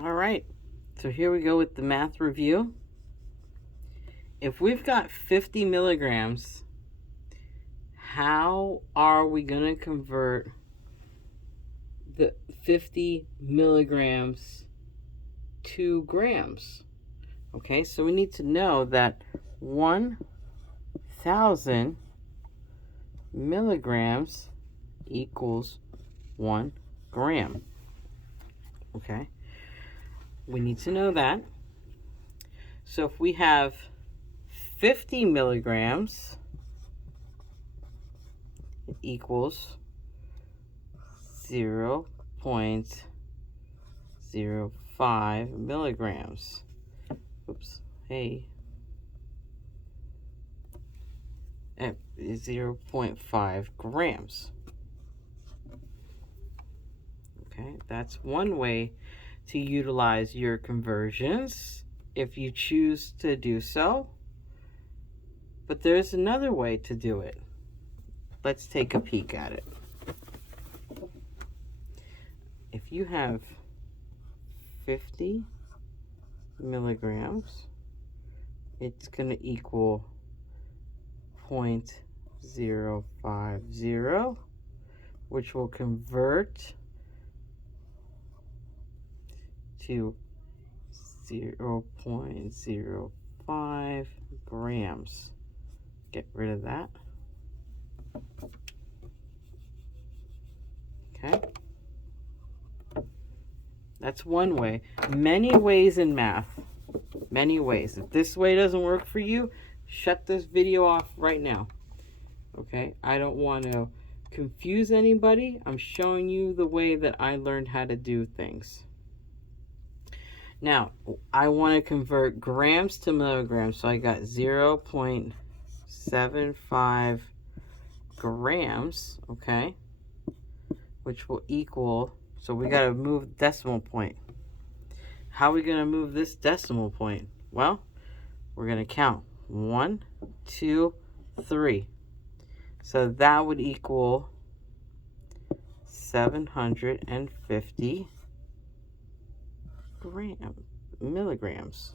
All right, so here we go with the math review. If we've got 50 milligrams, how are we going to convert the 50 milligrams to grams? Okay, so we need to know that 1,000 milligrams equals 1 gram. Okay, we need to know that. So if we have 50 milligrams, it equals 0.05 milligrams. Oops, hey. At 0.5 grams. Okay, that's one way to utilize your conversions if you choose to do so. But there's another way to do it. Let's take a peek at it. If you have 50 milligrams, it's going to equal 0.050, which will convert to 0.05 grams. Get rid of that. Okay. That's one way. Many ways in math. Many ways. If this way doesn't work for you, shut this video off right now. Okay? I don't want to confuse anybody. I'm showing you the way that I learned how to do things. Now, I want to convert grams to milligrams, so I got 0.75 grams, okay, which will equal, so we got to move the decimal point. How are we going to move this decimal point? Well, we're going to count 1, 2, 3. So that would equal 750 milligrams.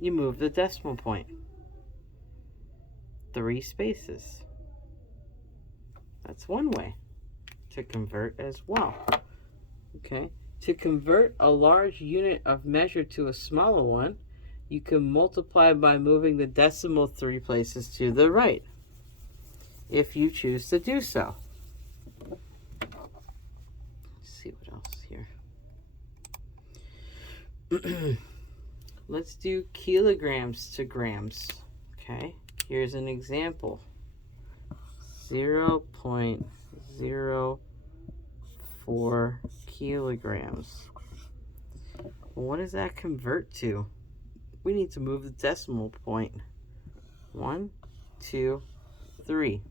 You move the decimal point 3 spaces. That's one way to convert as well. Okay, to convert a large unit of measure to a smaller one, you can multiply by moving the decimal 3 places to the right, if you choose to do so. See what else here. Let's do kilograms to grams. Okay, here's an example. 0.04 kilograms. What does that convert to? We need to move the decimal point. 1, 2, 3,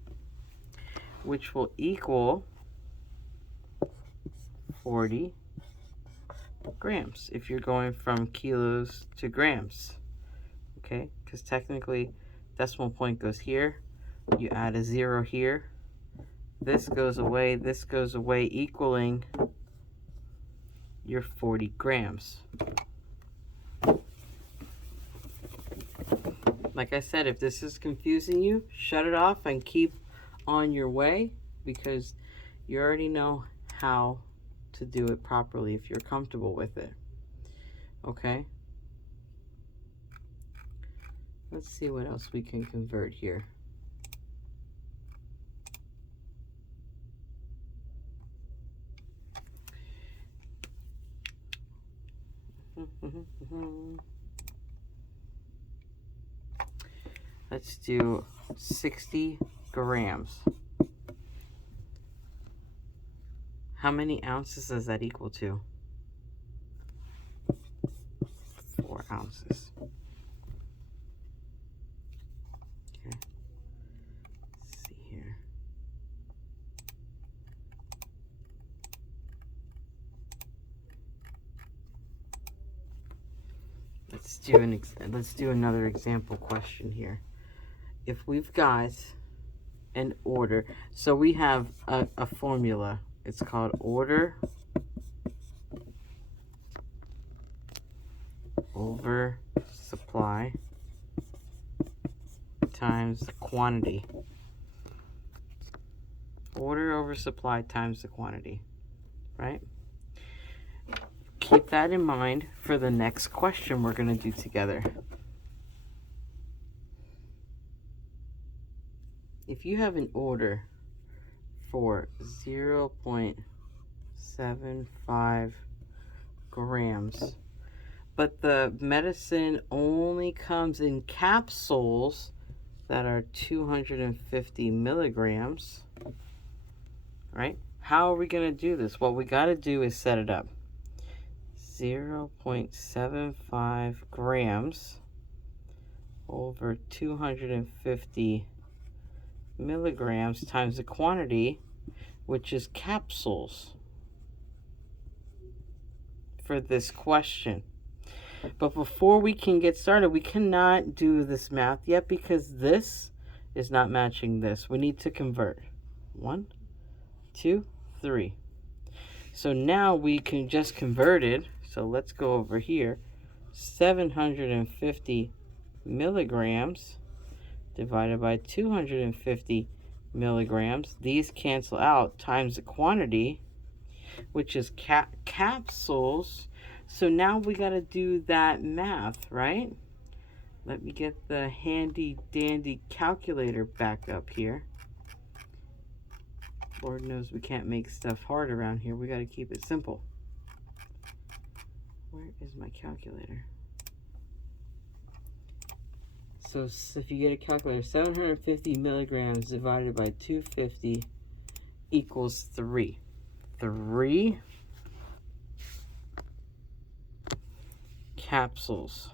which will equal 40 grams if you're going from kilos to grams. Okay, because technically decimal point goes here, you add a 0 here, this goes away, equaling your 40 grams. Like I said, if this is confusing you, shut it off and keep on your way, because you already know how to do it properly if you're comfortable with it. Okay? Let's see what else we can convert here. Let's do 60 grams. How many ounces does that equal to? 4 ounces. Okay. Let's see here. Let's do another example question here. If we've got an order, so we have a formula. It's called order over supply times the quantity. Order over supply times the quantity, right? Keep that in mind for the next question we're going to do together. If you have an order for 0.75 grams, but the medicine only comes in capsules that are 250 milligrams, right? How are we going to do this? What we got to do is set it up. 0.75 grams over 250 milligrams times the quantity, which is capsules, for this question. But before we can get started, we cannot do this math yet because this is not matching this. We need to convert. 1, 2, 3. So now we can just convert it. So let's go over here. 750 milligrams divided by 250 milligrams. These cancel out times the quantity, which is capsules. So now we got to do that math, right? Let me get the handy dandy calculator back up here. Lord knows we can't make stuff hard around here. We got to keep it simple. Where is my calculator? So if you get a calculator, 750 milligrams divided by 250 equals 3. 3 capsules.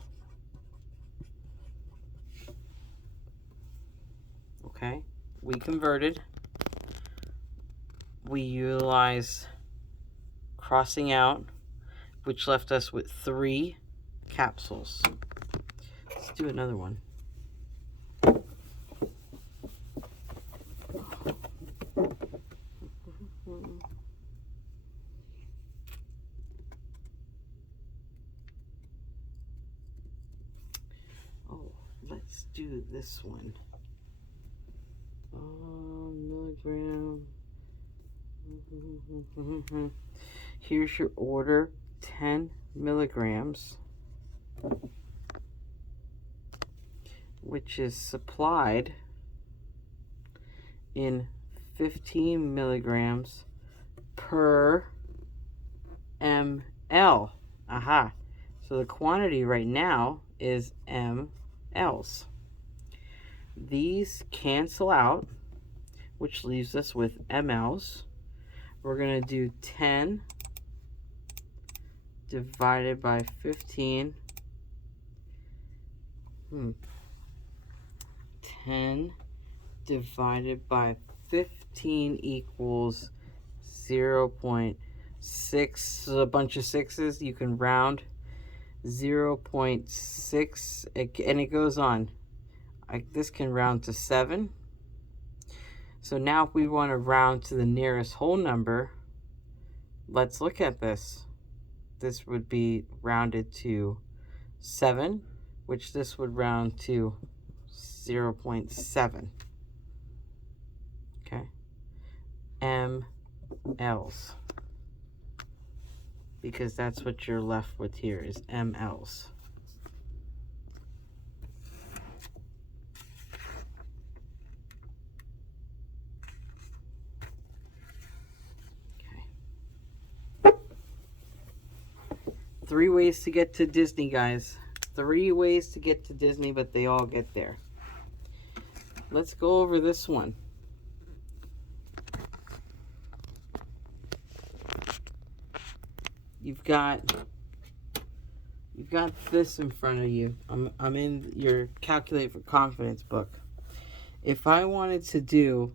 Okay, we converted. We utilized crossing out, which left us with 3 capsules. Let's do another one. Oh, let's do this one. Milligram. Here's your order, 10 milligrams, which is supplied in 15 milligrams per ml. Aha. So the quantity right now is mLs. These cancel out, which leaves us with mLs. We're going to do 10 divided by 15. 10 divided by 15 equals 0.6. A bunch of sixes. You can round. 0.6, and it goes on. This can round to 7. So now if we want to round to the nearest whole number, let's look at this. This would be rounded to 7, which this would round to 0.7. Okay. mLs. Because that's what you're left with here is mLs. Okay. 3 ways to get to Disney, guys. 3 ways to get to Disney, but they all get there. Let's go over this one. You've got this in front of you. I'm in your Calculate for Confidence book. If I wanted to do,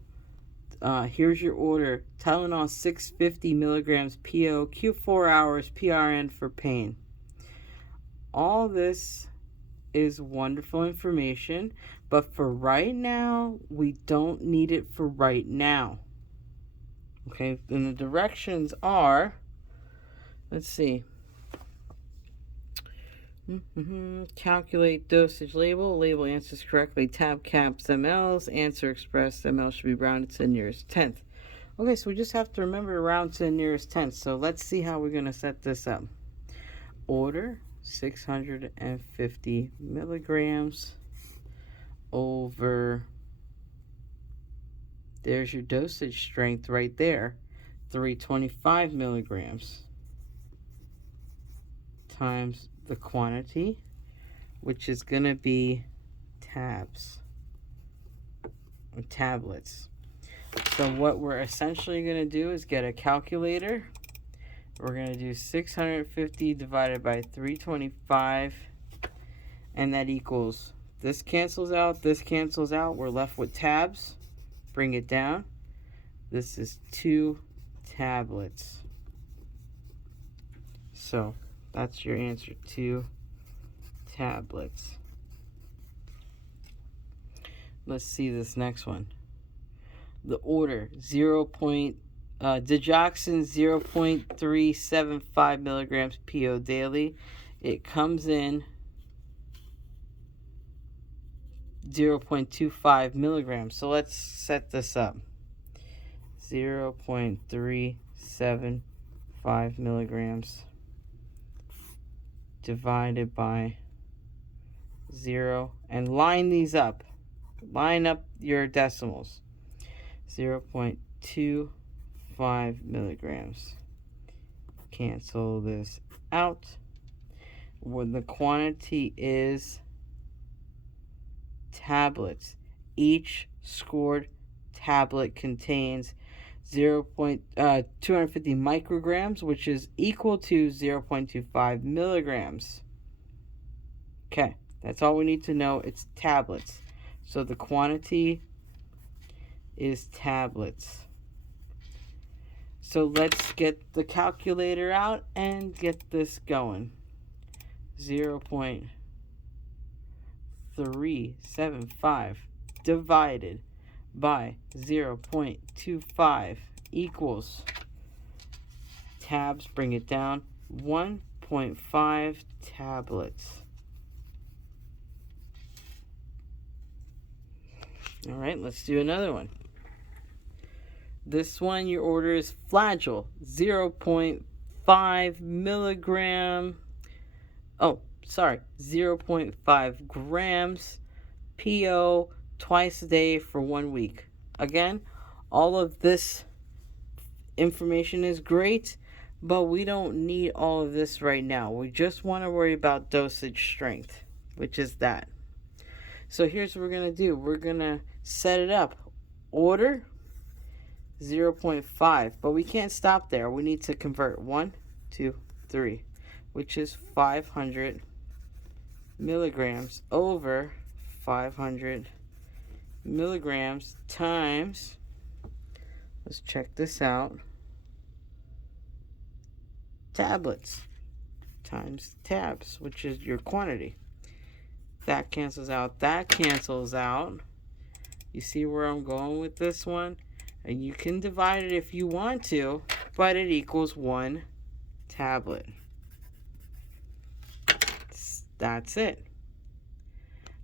here's your order: Tylenol 650 milligrams PO, Q4 hours, PRN for pain. All this is wonderful information, but for right now, we don't need it for right now. Okay, and the directions are, let's see. Calculate dosage label. Label answers correctly. Tab caps mLs. Answer expressed ml should be rounded to the nearest tenth. Okay, so we just have to remember to round to the nearest tenth. So let's see how we're going to set this up. Order 650 milligrams over, there's your dosage strength right there, 325 milligrams times the quantity, which is going to be tabs or tablets. So what we're essentially going to do is get a calculator. We're going to do 650 divided by 325, and that equals, this cancels out, this cancels out. We're left with tabs. Bring it down. This is 2 tablets. So that's your answer, 2 tablets. Let's see this next one. The order, digoxin 0.375 milligrams PO daily. It comes in 0.25 milligrams. So let's set this up. 0.375 milligrams divided by 0, and line these up. Line up your decimals. 0.25 milligrams. Cancel this out. When the quantity is tablets, each scored tablet contains 250 micrograms, which is equal to 0.25 milligrams. Okay, that's all we need to know. It's tablets. So the quantity is tablets. So let's get the calculator out and get this going. 0.375 divided by 0.25 equals, tabs, bring it down, 1.5 tablets. All right, let's do another one. This one, your order is Flagyl, 0.5 milligram. 0.5 grams PO twice a day for 1 week. Again, all of this information is great, but we don't need all of this right now. We just want to worry about dosage strength, which is that. So here's what we're going to do. We're going to set it up. Order 0.5, but we can't stop there. We need to convert 1, 2, 3, which is 500 milligrams over 500 milligrams times, let's check this out, tablets times tabs, which is your quantity. That cancels out, that cancels out. You see where I'm going with this one? And you can divide it if you want to, but it equals 1 tablet. That's it.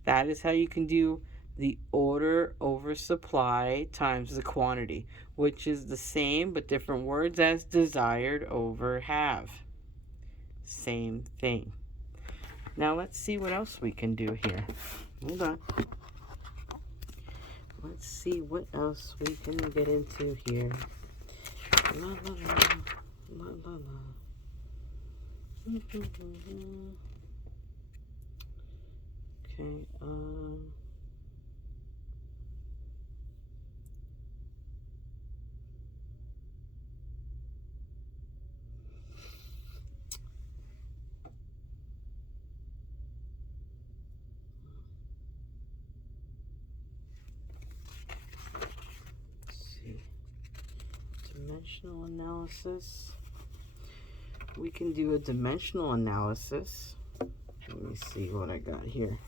That is how you can do the order over supply times the quantity, which is the same but different words as desired over have. Same thing. Now let's see what else we can do here. Hold on. Let's see what else we can get into here. La la la, la la la. Okay, dimensional analysis. We can do a dimensional analysis. Let me see what I got here.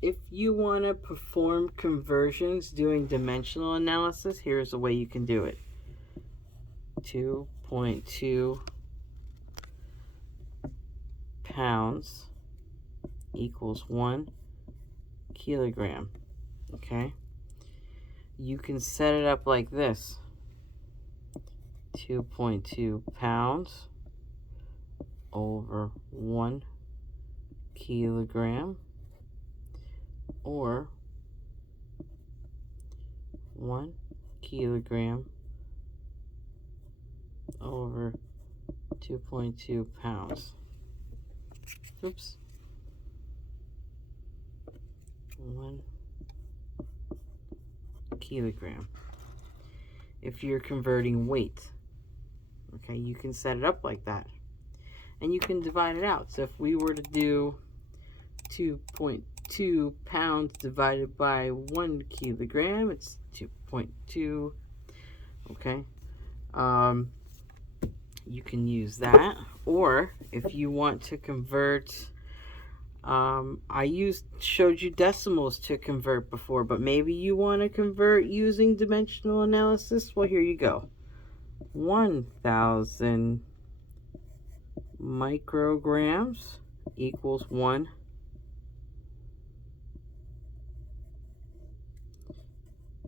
If you want to perform conversions doing dimensional analysis, here's a way you can do it. 2 2.2 pounds equals 1 kilogram. Okay? You can set it up like this. 2.2 pounds over 1 kilogram, or 1 kilogram over 2.2 pounds. Oops. 1 kilogram. If you're converting weight, okay, you can set it up like that. And you can divide it out. So if we were to do 2.2 pounds divided by 1 kilogram, it's 2.2. Okay. You can use that. Or if you want to convert, I showed you decimals to convert before, but maybe you want to convert using dimensional analysis. Well, here you go. 1,000 micrograms equals 1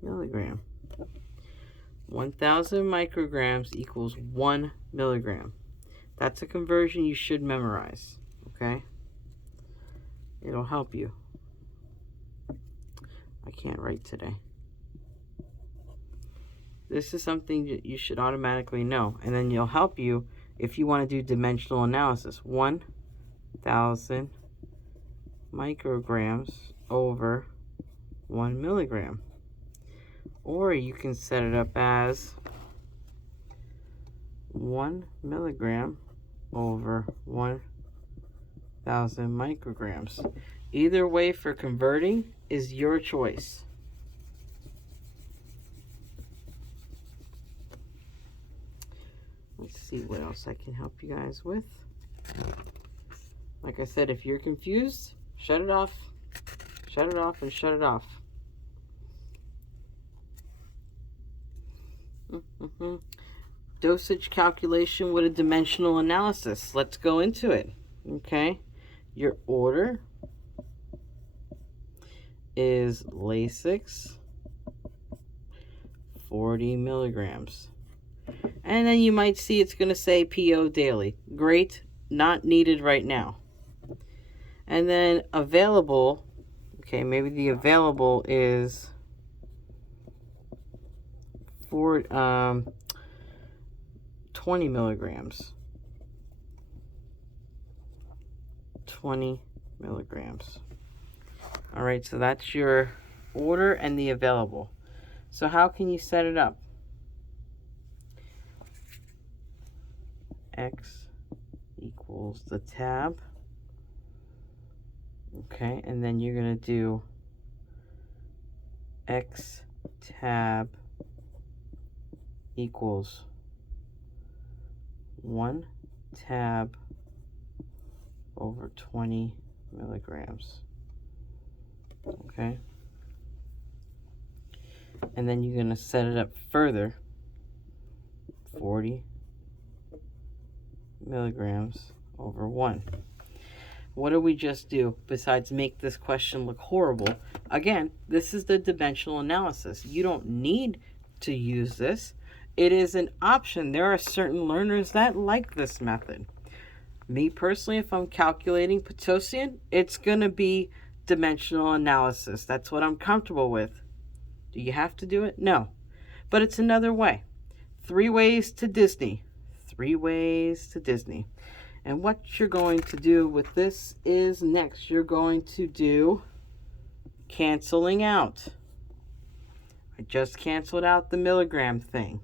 milligram. 1,000 micrograms equals 1 milligram. That's a conversion you should memorize, okay? It'll help you. I can't write today. This is something that you should automatically know, and then it'll help you if you want to do dimensional analysis. 1,000 micrograms over 1 milligram. Or you can set it up as 1 milligram over 1,000 micrograms. Either way for converting is your choice. Let's see what else I can help you guys with. Like I said, if you're confused, shut it off. Shut it off and shut it off. Dosage calculation with a dimensional analysis. Let's go into it. Okay. Your order is Lasix, 40 milligrams. And then you might see it's going to say PO daily. Great. Not needed right now. And then available. Okay, maybe the available is 20 milligrams. 20 milligrams. All right, so that's your order and the available. So how can you set it up? X equals the tab. Okay, and then you're going to do X tab equals 1 tab over 20 milligrams. Okay. And then you're going to set it up further. 40 milligrams over 1. What do we just do besides make this question look horrible? Again, this is the dimensional analysis. You don't need to use this. It is an option. There are certain learners that like this method. Me personally, if I'm calculating Pitocin, it's going to be dimensional analysis. That's what I'm comfortable with. Do you have to do it? No. But it's another way. 3 ways to Disney. 3 ways to Disney. And what you're going to do with this is next, you're going to do canceling out. I just canceled out the milligram thing.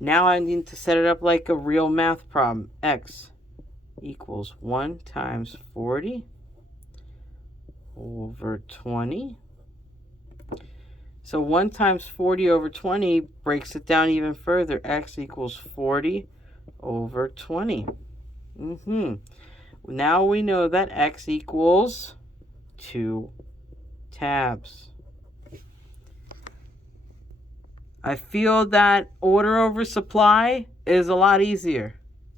Now I need to set it up like a real math problem. X equals 1 times 40 over 20. So 1 times 40 over 20 breaks it down even further. X equals 40 over 20. Now we know that X equals 2 tabs. I feel that order over supply is a lot easier.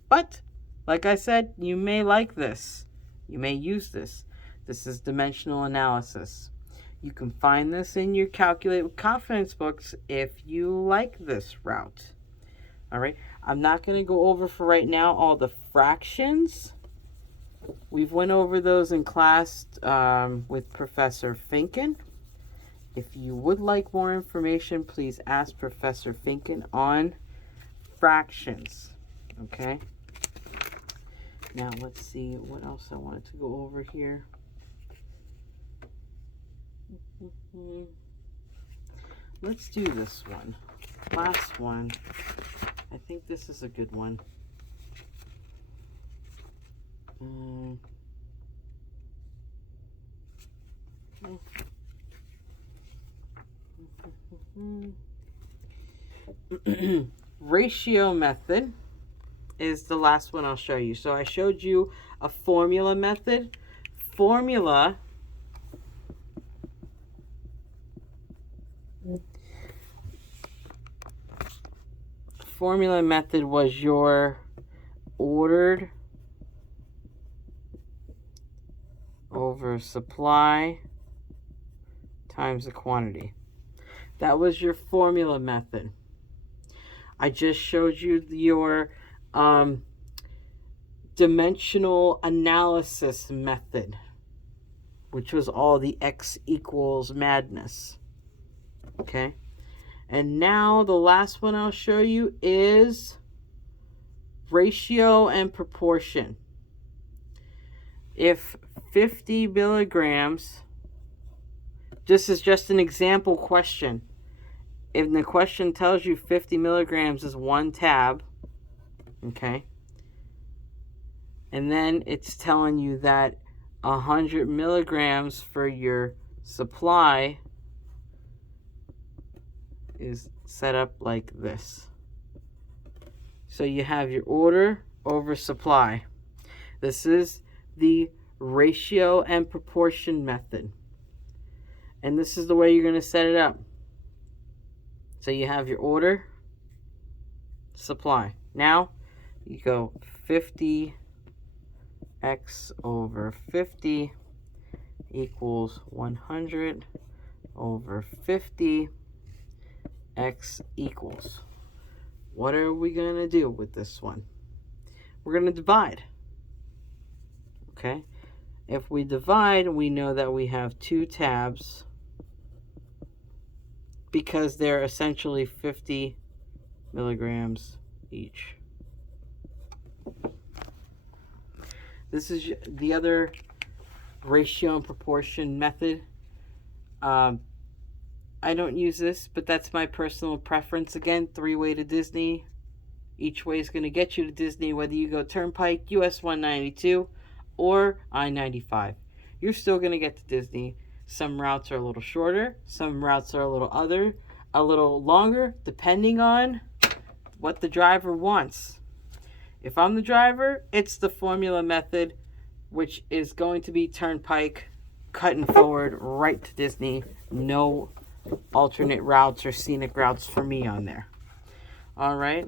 But, like I said, you may like this. You may use this. This is dimensional analysis. You can find this in your Calculate with Confidence books if you like this route. All right. I'm not going to go over for right now all the fractions. We've went over those in class with Professor Finken. If you would like more information, please ask Professor Finken on fractions. Okay. Now let's see what else I wanted to go over here. Let's do this one. Last one. I think this is a good one. Ratio method is the last one I'll show you. So I showed you a formula method. Formula method was your ordered over supply times the quantity. That was your formula method. I just showed you your dimensional analysis method, which was all the x equals madness. Okay? And now the last one I'll show you is ratio and proportion. If 50 milligrams, this is just an example question. If the question tells you 50 milligrams is 1 tab, okay, and then it's telling you that 100 milligrams for your supply is set up like this. So you have your order over supply. This is the ratio and proportion method. And this is the way you're going to set it up. So you have your order, supply. Now you go 50x over 50 equals 100 over 50 x equals. What are we going to do with this one? We're going to divide. Okay? If we divide, we know that we have 2 tabs because they're essentially 50 milligrams each. This is the other ratio and proportion method. I don't use this, but that's my personal preference. Again, 3-way to Disney. Each way is going to get you to Disney, whether you go Turnpike, US 192, or I-95. You're still going to get to Disney. Some routes are a little shorter. Some routes are a little longer, depending on what the driver wants. If I'm the driver, it's the formula method, which is going to be Turnpike, cutting forward right to Disney. No alternate routes or scenic routes for me on there. All right.